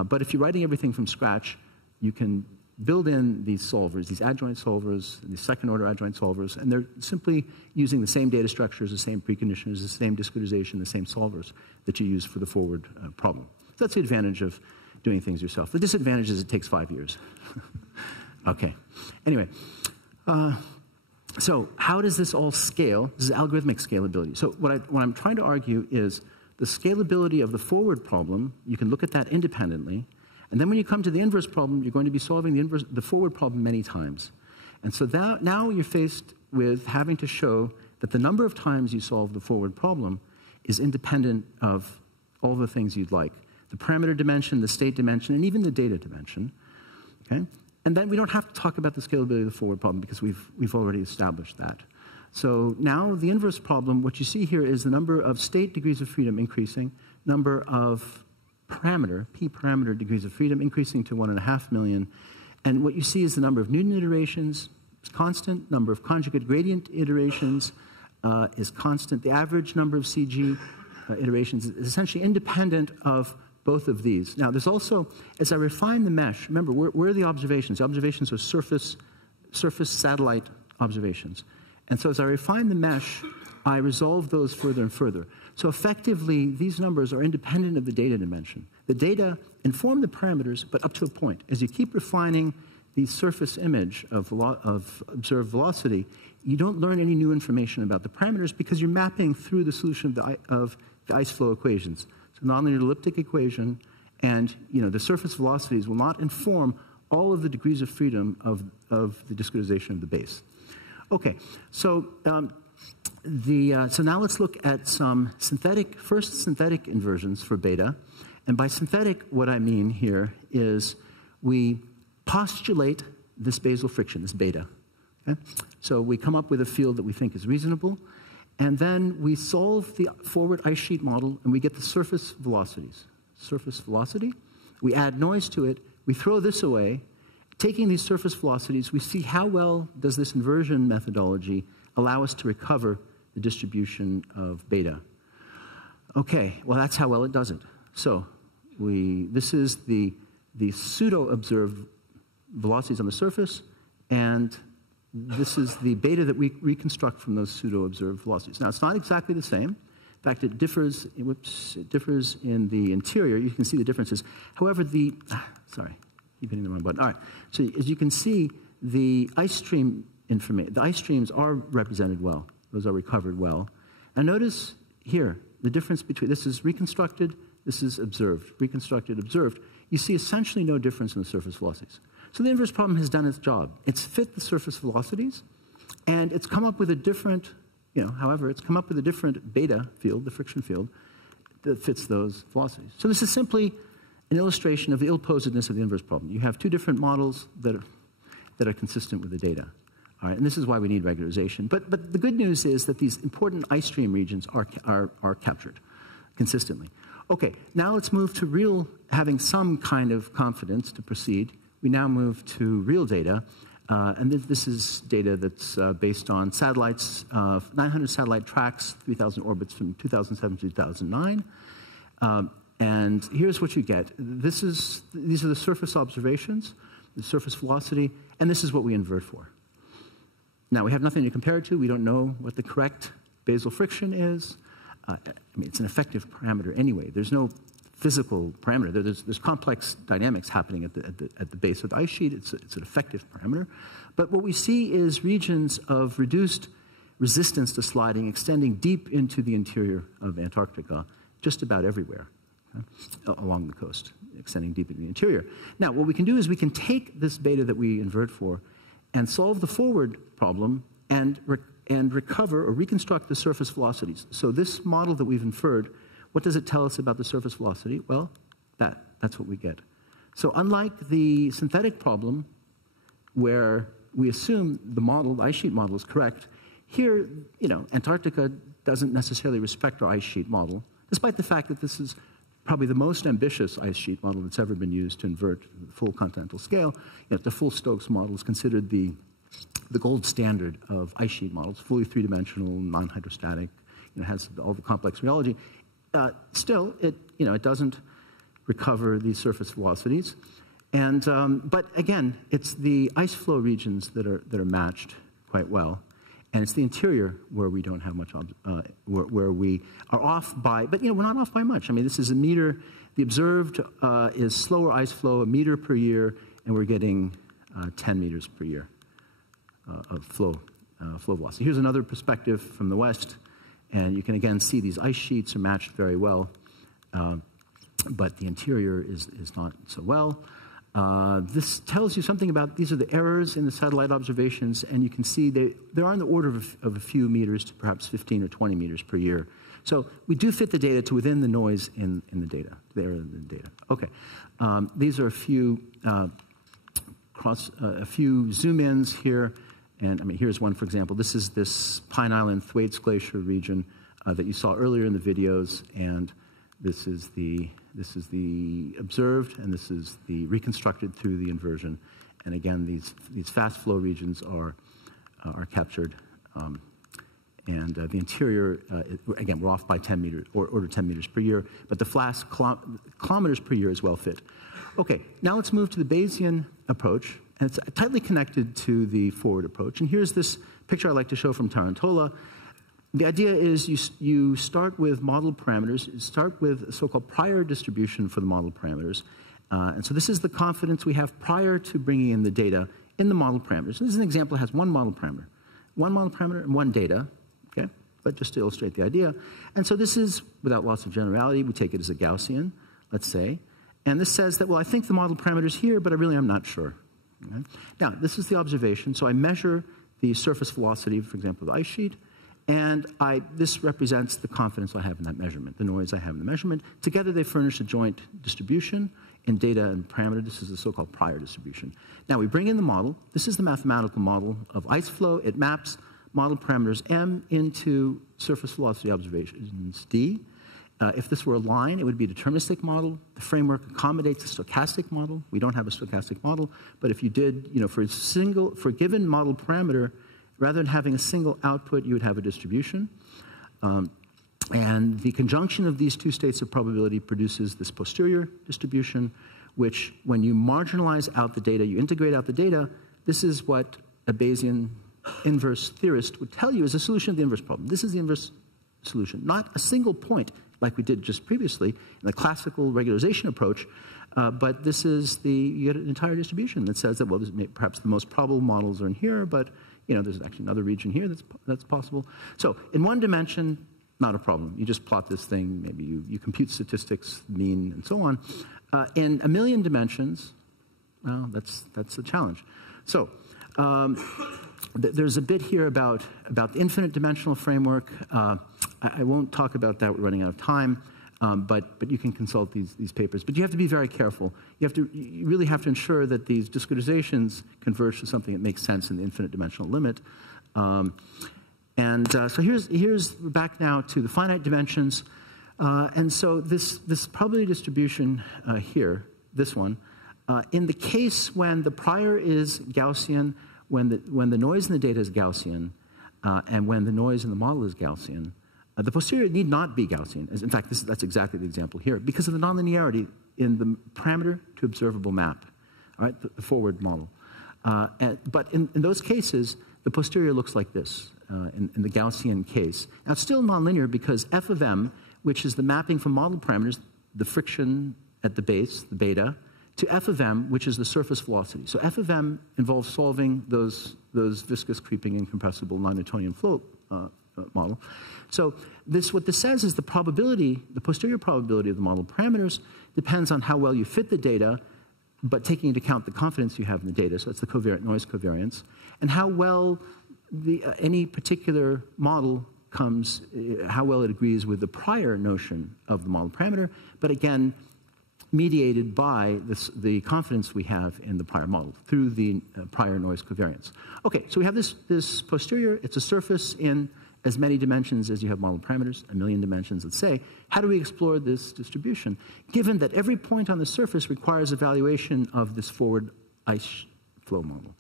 But if you're writing everything from scratch, you can build in these solvers, these adjoint solvers, these second-order adjoint solvers, and they're simply using the same data structures, the same preconditions, the same discretization, the same solvers that you use for the forward problem. So that's the advantage of doing things yourself. The disadvantage is it takes 5 years. Okay. Anyway, so how does this all scale? This is algorithmic scalability. So what I'm trying to argue is the scalability of the forward problem, you can look at that independently. And then when you come to the inverse problem, you're going to be solving the forward problem many times. And so now you're faced with having to show that the number of times you solve the forward problem is independent of all the things you'd like. The parameter dimension, the state dimension, and even the data dimension. Okay? And then we don't have to talk about the scalability of the forward problem because we've already established that. So now the inverse problem, what you see here is the number of state degrees of freedom increasing, number of p parameter degrees of freedom increasing to 1.5 million. And what you see is the number of Newton iterations is constant, number of conjugate gradient iterations is constant. The average number of CG iterations is essentially independent of both of these. Now, there's also, as I refine the mesh, remember, where are the observations? The observations are surface satellite observations. And so as I refine the mesh, I resolve those further and further. So effectively, these numbers are independent of the data dimension. The data inform the parameters, but up to a point. As you keep refining the surface image of observed velocity, you don't learn any new information about the parameters because you're mapping through the solution of the ice flow equations. So nonlinear elliptic equation, and the surface velocities will not inform all of the degrees of freedom of the discretization of the base. Okay, so so now let's look at some first synthetic inversions for beta. And by synthetic, what I mean here is we postulate this basal friction, this beta. Okay? So we come up with a field that we think is reasonable, and then we solve the forward ice sheet model, and we get the surface velocities. Surface velocity, we add noise to it, we throw this away. Taking these surface velocities, we see how well does this inversion methodology allow us to recover the distribution of beta. Okay, well that's how well it does it. So this is the pseudo-observed velocities on the surface, and this is the beta that we reconstruct from those pseudo-observed velocities. Now, it's not exactly the same. In fact, it differs, it differs in the interior. You can see the differences. However, sorry, keep hitting the wrong button. All right, so as you can see, the ice stream information, the ice streams are represented well. Those are recovered well. And notice here, the difference between, this is reconstructed, this is observed, reconstructed, observed. You see essentially no difference in the surface velocities. So the inverse problem has done its job. It's fit the surface velocities, and it's come up with a different, however, it's come up with a different beta field, the friction field, that fits those velocities. So this is simply an illustration of the ill-posedness of the inverse problem. You have two different models that are consistent with the data. All right, and this is why we need regularization. But the good news is that these important ice stream regions are captured consistently. Okay, now let's move to having some kind of confidence to proceed. We now move to real data, and this is data that's based on satellites, 900 satellite tracks, 3,000 orbits from 2007 to 2009. And here's what you get. These are the surface observations, the surface velocity, and this is what we invert for. Now, we have nothing to compare it to. We don't know what the correct basal friction is. I mean, it's an effective parameter anyway. There's no physical parameter. There's complex dynamics happening at the base of the ice sheet. It's an effective parameter. But what we see is regions of reduced resistance to sliding extending deep into the interior of Antarctica, just about everywhere, okay, along the coast, extending deep into the interior. Now, what we can do is we can take this beta that we invert for and solve the forward problem and recover or reconstruct the surface velocities. So this model that we've inferred, what does it tell us about the surface velocity? Well, that's what we get. So unlike the synthetic problem, where we assume the model, the ice sheet model, is correct, here, Antarctica doesn't necessarily respect our ice sheet model, despite the fact that this is probably the most ambitious ice sheet model that's ever been used to invert the full continental scale. The full Stokes model is considered the gold standard of ice sheet models, fully three-dimensional, non-hydrostatic, has all the complex rheology. Still, it doesn't recover these surface velocities. And, but again, it's the ice flow regions that are matched quite well. And it's the interior where we don't have much, where we are off by, but we're not off by much. I mean, this is a meter. The observed is slower ice flow, 1 meter per year, and we're getting 10 meters per year of flow velocity. Here's another perspective from the west, and you can again see these ice sheets are matched very well, but the interior is not so well. This tells you something about, these are the errors in the satellite observations, and you can see they are in the order of a few meters to perhaps 15 or 20 meters per year. So we do fit the data to within the noise in the data, the error in the data. Okay, these are a few zoom-ins here, and I mean, here's one, for example. This is this Pine Island Thwaites Glacier region that you saw earlier in the videos, and this is the observed, and this is the reconstructed through the inversion. And again, these fast flow regions are captured, and the interior, again, we're off by 10 meters, or order 10 meters per year, but the fast kilometers per year is well fit. Okay, now let's move to the Bayesian approach, and it's tightly connected to the forward approach. And here's this picture I like to show from Tarantola. The idea is you start with model parameters, you start with a so-called prior distribution for the model parameters. And so this is the confidence we have prior to bringing in the data in the model parameters. This is an example that has one model parameter and one data, okay? But just to illustrate the idea. And so this is, without loss of generality, we take it as a Gaussian, let's say. And this says that, well, I think the model parameter is here, but I really am not sure. Okay? Now, this is the observation. So I measure the surface velocity, for example, of the ice sheet. And this represents the confidence I have in that measurement, the noise I have in the measurement. Together they furnish a joint distribution in data and parameter. This is the so-called prior distribution. Now we bring in the model. This is the mathematical model of ice flow. It maps model parameters M into surface velocity observations D. If this were a line, it would be a deterministic model. The framework accommodates a stochastic model. We don't have a stochastic model, but if you did, for a given model parameter, rather than having a single output, you would have a distribution. And the conjunction of these two states of probability produces this posterior distribution, which when you marginalize out the data, you integrate out the data, this is what a Bayesian inverse theorist would tell you is a solution to the inverse problem. This is the inverse solution, not a single point like we did just previously in the classical regularization approach, but this is you get an entire distribution that says that, well, perhaps the most probable models are in here, but there's actually another region here that's possible. So in one dimension, not a problem. You just plot this thing, maybe you compute statistics, mean, and so on. In a million dimensions, well, that's a challenge. So there's a bit here about the infinite dimensional framework. I won't talk about that. We're running out of time. But you can consult these papers. But you have to be very careful. You really have to ensure that these discretizations converge to something that makes sense in the infinite dimensional limit. So here's back now to the finite dimensions. And so this probability distribution here, this one, in the case when the prior is Gaussian, when the noise in the data is Gaussian, and when the noise in the model is Gaussian, the posterior need not be Gaussian. In fact, that's exactly the example here, because of the nonlinearity in the parameter to observable map, all right, the forward model. But in those cases, the posterior looks like this in the Gaussian case. Now, it's still nonlinear because f of m, which is the mapping from model parameters, the friction at the base, the beta, to f of m, which is the surface velocity. So f of m involves solving those viscous, creeping, incompressible non-Newtonian flow model. So what this says is the probability, the posterior probability of the model parameters depends on how well you fit the data, but taking into account the confidence you have in the data, so that's the covariant noise covariance, and how well any particular model comes, how well it agrees with the prior notion of the model parameter, but again, mediated by the confidence we have in the prior model through the prior noise covariance. Okay, so we have this posterior. It's a surface in as many dimensions as you have model parameters, a million dimensions, let's say. How do we explore this distribution, given that every point on the surface requires evaluation of this forward ice flow model?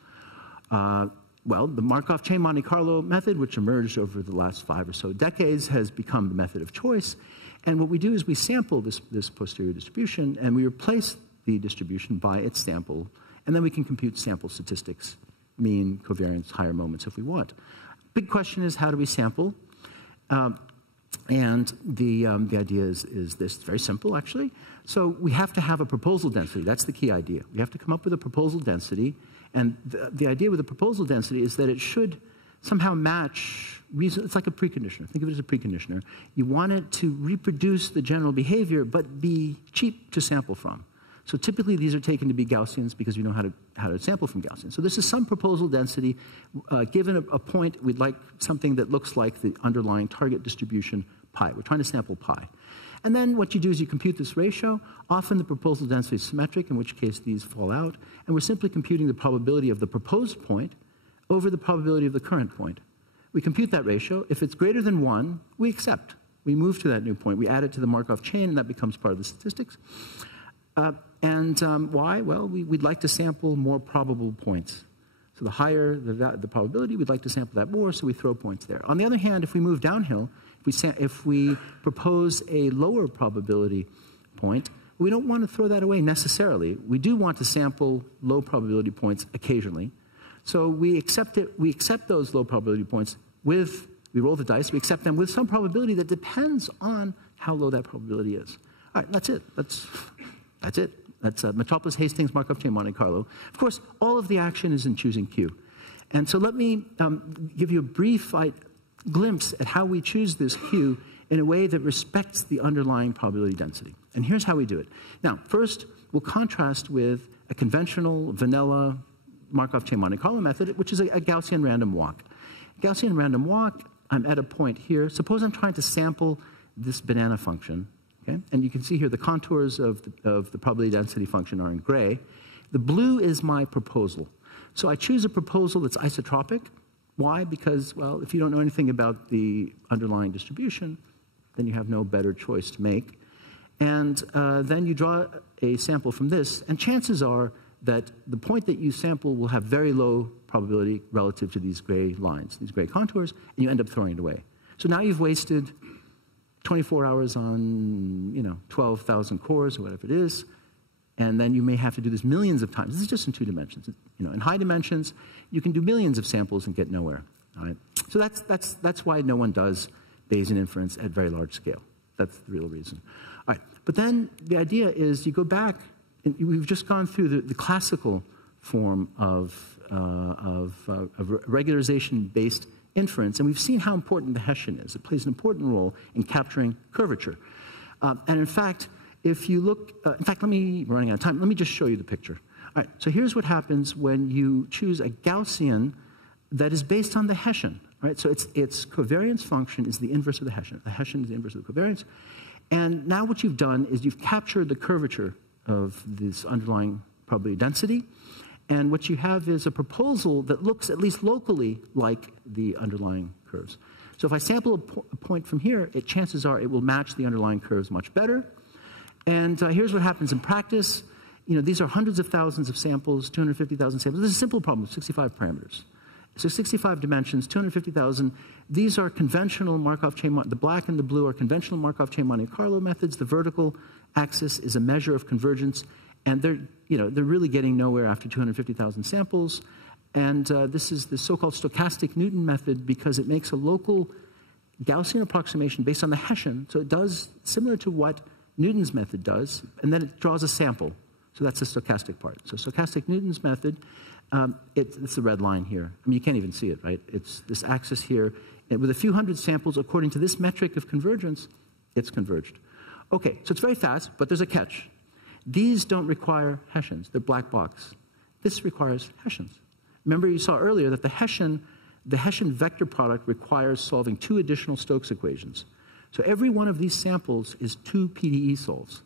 Well, the Markov chain Monte Carlo method, which emerged over the last 5 or so decades, has become the method of choice. And what we do is we sample this posterior distribution, and we replace the distribution by its sample, and then we can compute sample statistics, mean, covariance, higher moments if we want. Big question is, how do we sample? And the idea is this. It's very simple, actually. So we have to have a proposal density. That's the key idea. We have to come up with a proposal density. And the idea with a proposal density is that it should somehow match reason. It's like a preconditioner. Think of it as a preconditioner. You want it to reproduce the general behavior, but be cheap to sample from. So typically these are taken to be Gaussians because we know how to sample from Gaussians. So this is some proposal density. Given a point, we'd like something that looks like the underlying target distribution pi. We're trying to sample pi. And then what you do is you compute this ratio. Often the proposal density is symmetric, in which case these fall out. And we're simply computing the probability of the proposed point over the probability of the current point. We compute that ratio. If it's greater than 1, we accept. We move to that new point. We add it to the Markov chain, and that becomes part of the statistics. Why? Well, we'd like to sample more probable points. So the higher the probability, we'd like to sample that more, so we throw points there. On the other hand, if we move downhill, if we propose a lower probability point, we don't want to throw that away necessarily. We do want to sample low probability points occasionally. So we accept it. We accept those low probability points we roll the dice, we accept them with some probability that depends on how low that probability is. All right, that's it. That's it. That's Metropolis, Hastings, Markov chain, Monte Carlo. Of course, all of the action is in choosing Q. And so let me give you a brief glimpse at how we choose this Q in a way that respects the underlying probability density. And here's how we do it. Now, first, we'll contrast with a conventional, vanilla Markov chain Monte Carlo method, which is a Gaussian random walk. Gaussian random walk I'm at a point here. Suppose I'm trying to sample this banana function, okay? And you can see here the contours of the probability density function are in gray. The blue is my proposal. So I choose a proposal that's isotropic. Why? Because, well, if you don't know anything about the underlying distribution, then you have no better choice to make. And then you draw a sample from this, and chances are that the point that you sample will have very low probability relative to these gray lines, these gray contours, and you end up throwing it away. So now you've wasted 24 hours on, 12,000 cores or whatever it is, and then you may have to do this millions of times. This is just in 2 dimensions. In high dimensions, you can do millions of samples and get nowhere. All right? So that's why no one does Bayesian inference at very large scale. That's the real reason. All right. But then the idea is you go back, and we've just gone through the classical form of regularization-based inference, and we've seen how important the Hessian is. It plays an important role in capturing curvature. And in fact, if you look, we're running out of time. Let me just show you the picture. All right, so here's what happens when you choose a Gaussian that is based on the Hessian. Right? So its covariance function is the inverse of the Hessian. The Hessian is the inverse of the covariance. And now what you've done is you've captured the curvature of this underlying probability density. And what you have is a proposal that looks, at least locally, like the underlying curves. So if I sample a point from here, chances are it will match the underlying curves much better. And here's what happens in practice. These are hundreds of thousands of samples, 250,000 samples. This is a simple problem with 65 parameters. So 65 dimensions, 250,000. These are conventional Markov chain. The black and the blue are conventional Markov chain Monte Carlo methods. The vertical axis is a measure of convergence. And they're really getting nowhere after 250,000 samples. And this is the so-called stochastic Newton method because it makes a local Gaussian approximation based on the Hessian. So it does similar to what Newton's method does, and then it draws a sample. So that's the stochastic part. So stochastic Newton's method, it's the red line here. I mean, you can't even see it, right? It's this axis here. And with a few hundred samples, according to this metric of convergence, it's converged. Okay, so it's very fast, but there's a catch. These don't require Hessians. They're black box. This requires Hessians. Remember you saw earlier that the Hessian vector product requires solving 2 additional Stokes equations. So every one of these samples is 2 PDE solves.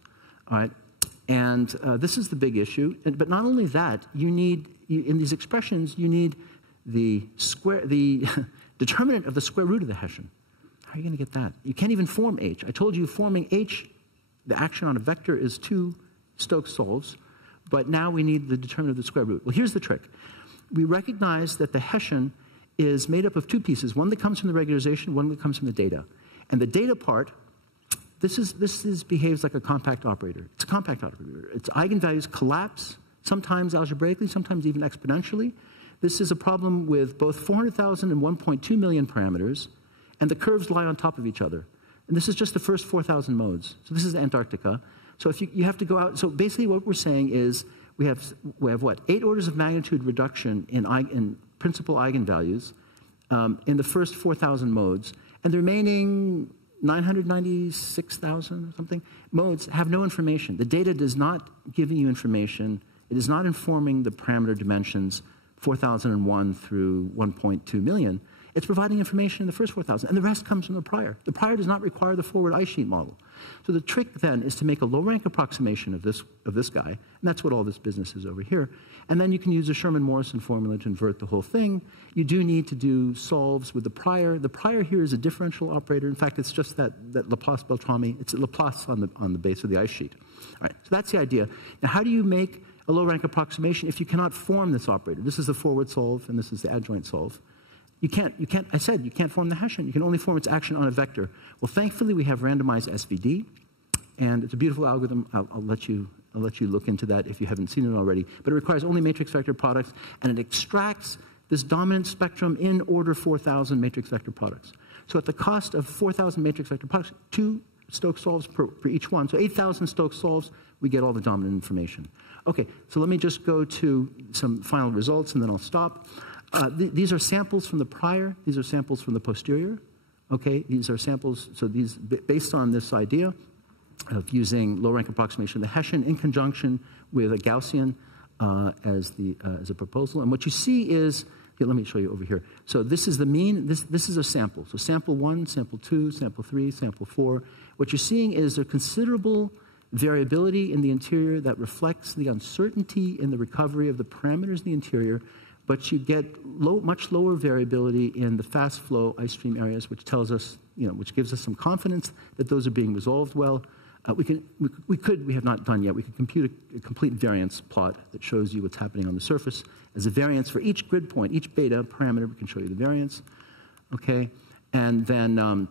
All right? And this is the big issue. But not only that, in these expressions, you need the determinant of the square root of the Hessian. How are you going to get that? You can't even form H. I told you forming H, the action on a vector, is 2 Stokes solves. But now we need the determinant of the square root. Well, here's the trick. We recognize that the Hessian is made up of 2 pieces, one that comes from the regularization, one that comes from the data. And the data part, this behaves like a compact operator. It's a compact operator. Its eigenvalues collapse, sometimes algebraically, sometimes even exponentially. This is a problem with both 400,000 and 1.2 million parameters, and the curves lie on top of each other. And this is just the first 4,000 modes. So this is Antarctica. So if you have to go out, so basically what we're saying is we have what? 8 orders of magnitude reduction in principal eigenvalues in the first 4,000 modes, and the remaining 996,000 or something modes have no information. The data does not give you information. It is not informing the parameter dimensions 4,001 through 1.2 million. It's providing information in the first 4,000, and the rest comes from the prior. The prior does not require the forward ice sheet model. So the trick then is to make a low-rank approximation of this guy, and that's what all this business is over here. And then you can use a Sherman-Morrison formula to invert the whole thing. You do need to do solves with the prior. The prior here is a differential operator. In fact, it's just that Laplace-Beltrami. It's Laplace on the base of the ice sheet. All right, so that's the idea. Now, how do you make a low-rank approximation if you cannot form this operator? This is the forward solve, and this is the adjoint solve. I said you can't form the Hessian. You can only form its action on a vector. Well, thankfully, we have randomized SVD, and it's a beautiful algorithm. I'll let you look into that if you haven't seen it already. But it requires only matrix vector products, and it extracts this dominant spectrum in order 4,000 matrix vector products. So at the cost of 4,000 matrix vector products, 2 Stokes solves per each one. So 8,000 Stokes solves, we get all the dominant information. Okay, so let me just go to some final results, and then I'll stop. These are samples from the prior. These are samples from the posterior. Okay, these are samples. So these, based on this idea of using low-rank approximation of the Hessian in conjunction with a Gaussian as a proposal. And what you see is Here, let me show you over here. So this is the mean. This is a sample. So sample 1, sample 2, sample 3, sample 4. What you're seeing is there considerable variability in the interior that reflects the uncertainty in the recovery of the parameters in the interior, but you get much lower variability in the fast flow ice stream areas, which tells us, which gives us some confidence that those are being resolved well. We have not done yet, we could compute a complete variance plot that shows you what's happening on the surface. As a variance for each grid point, each beta parameter, we can show you the variance. Okay, and then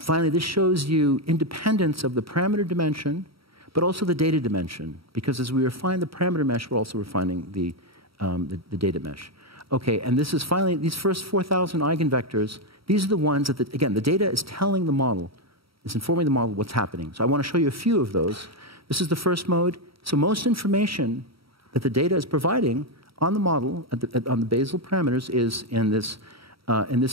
finally, this shows you independence of the parameter dimension, but also the data dimension, because as we refine the parameter mesh, we're also refining the data mesh. Okay, and this is finally, these first 4,000 eigenvectors, these are the ones that, again, the data is telling the model, is informing the model what's happening. So I want to show you a few of those. This is the first mode. So most information that the data is providing on the model, on the basal parameters, is in this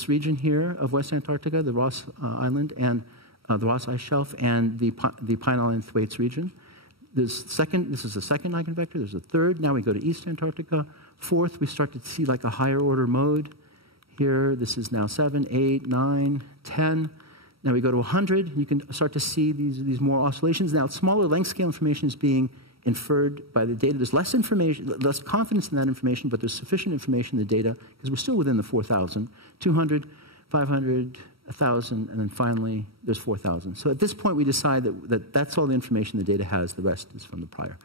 region here of West Antarctica, the Ross Island, and the Ross Ice Shelf, and the Pine Island Thwaites region. This is the second eigenvector. There's a third. Now we go to East Antarctica. Fourth, we start to see like a higher order mode. Here, this is now 7, 8, 9, 10. Now we go to 100. You can start to see these more oscillations. Now, smaller length scale information is being inferred by the data. There's less information, less confidence in that information, but there's sufficient information in the data because we're still within the 4,000, 200, 500, 1,000, and then finally there's 4,000. So at this point, we decide that that's all the information the data has. The rest is from the prior.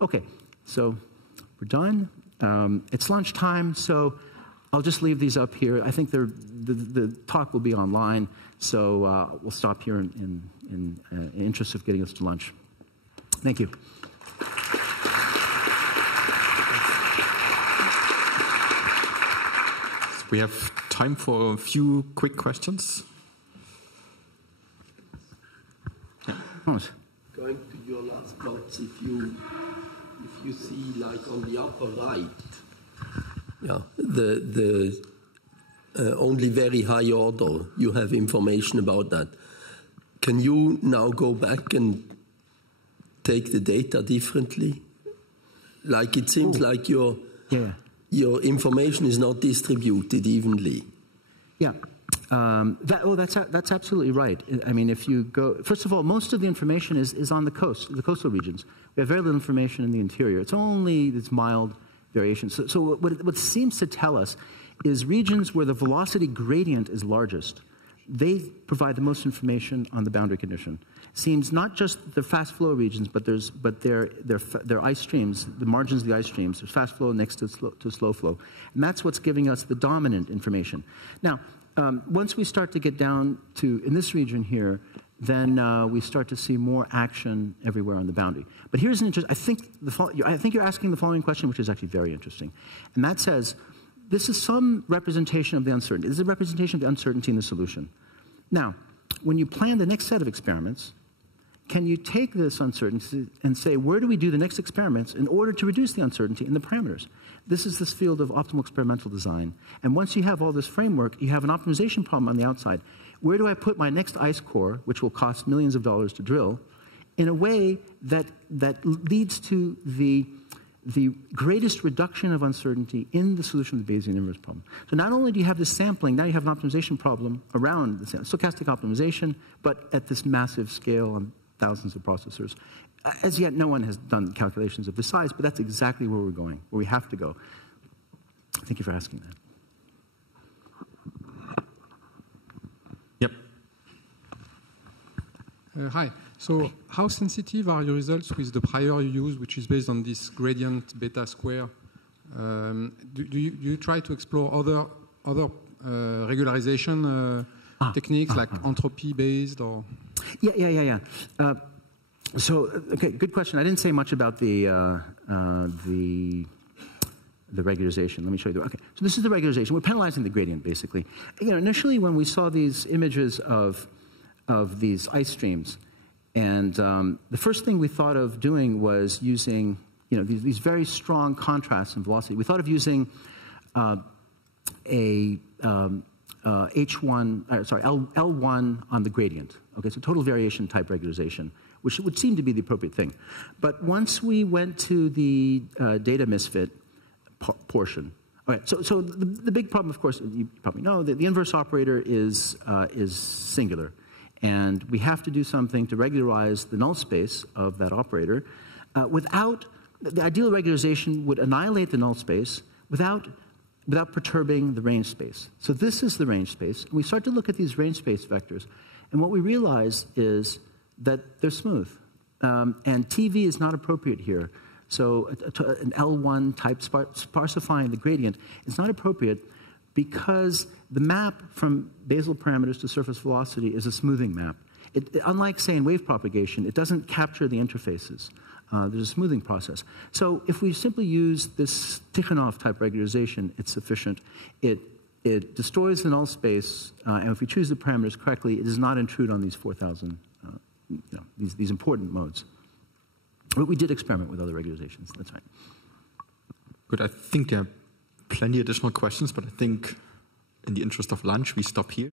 Okay, so we're done. It's lunchtime, so I'll just leave these up here. I think the talk will be online, so we'll stop here in interest of getting us to lunch. Thank you. We have time for a few quick questions. Yeah. Going to your last plots, if you see like on the upper right, yeah, the only very high order, you have information about that. Can you now go back and take the data differently? Like it seems like your information is not distributed evenly. Yeah, that's absolutely right. I mean, if you go, first of all, most of the information is on the coast, the coastal regions. We have very little information in the interior. It's only this mild variation. So what seems to tell us is regions where the velocity gradient is largest, they provide the most information on the boundary condition. Seems not just the fast flow regions, but their ice streams, the margins of the ice streams. There's fast flow next to slow flow, and that's what's giving us the dominant information. Now, once we start to get down to in this region here, then we start to see more action everywhere on the boundary. But here's an interesting. I think you're asking the following question, which is actually very interesting, and that says, this is some representation of the uncertainty. This is a representation of the uncertainty in the solution. Now, when you plan the next set of experiments, can you take this uncertainty and say, where do we do the next experiments in order to reduce the uncertainty in the parameters? This is this field of optimal experimental design. And once you have all this framework, you have an optimization problem on the outside. Where do I put my next ice core, which will cost millions of dollars to drill, in a way that leads to the greatest reduction of uncertainty in the solution of the Bayesian inverse problem. So not only do you have this sampling, now you have an optimization problem around the stochastic optimization, but at this massive scale on thousands of processors. As yet, no one has done calculations of this size, but that's exactly where we're going, where we have to go. Thank you for asking that. Yep. Hi. So how sensitive are your results with the prior you use, which is based on this gradient beta square? Do you try to explore other regularization techniques like entropy-based or? Yeah. So, okay, good question. I didn't say much about the regularization. Let me show you. Okay, so this is the regularization. We're penalizing the gradient, basically. Initially, when we saw these images of these ice streams, and the first thing we thought of doing was using, these very strong contrasts in velocity. We thought of using L1 on the gradient. Okay, so total variation type regularization, which would seem to be the appropriate thing. But once we went to the data misfit portion All right, so the big problem, of course, you probably know, that the inverse operator is singular. And we have to do something to regularize the null space of that operator. The ideal regularization would annihilate the null space without perturbing the range space. So this is the range space. And we start to look at these range space vectors. And what we realize is that they're smooth. And TV is not appropriate here. So an L1 type sparsifying the gradient is not appropriate because the map from basal parameters to surface velocity is a smoothing map. Unlike, say, in wave propagation, it doesn't capture the interfaces. There's a smoothing process. So if we simply use this Tikhonov type regularization, it's sufficient. It destroys the null space, and if we choose the parameters correctly, it does not intrude on these 4,000, these important modes. But we did experiment with other regularizations. That's right. Good. I think there are plenty additional questions, but I think in the interest of lunch, we stop here.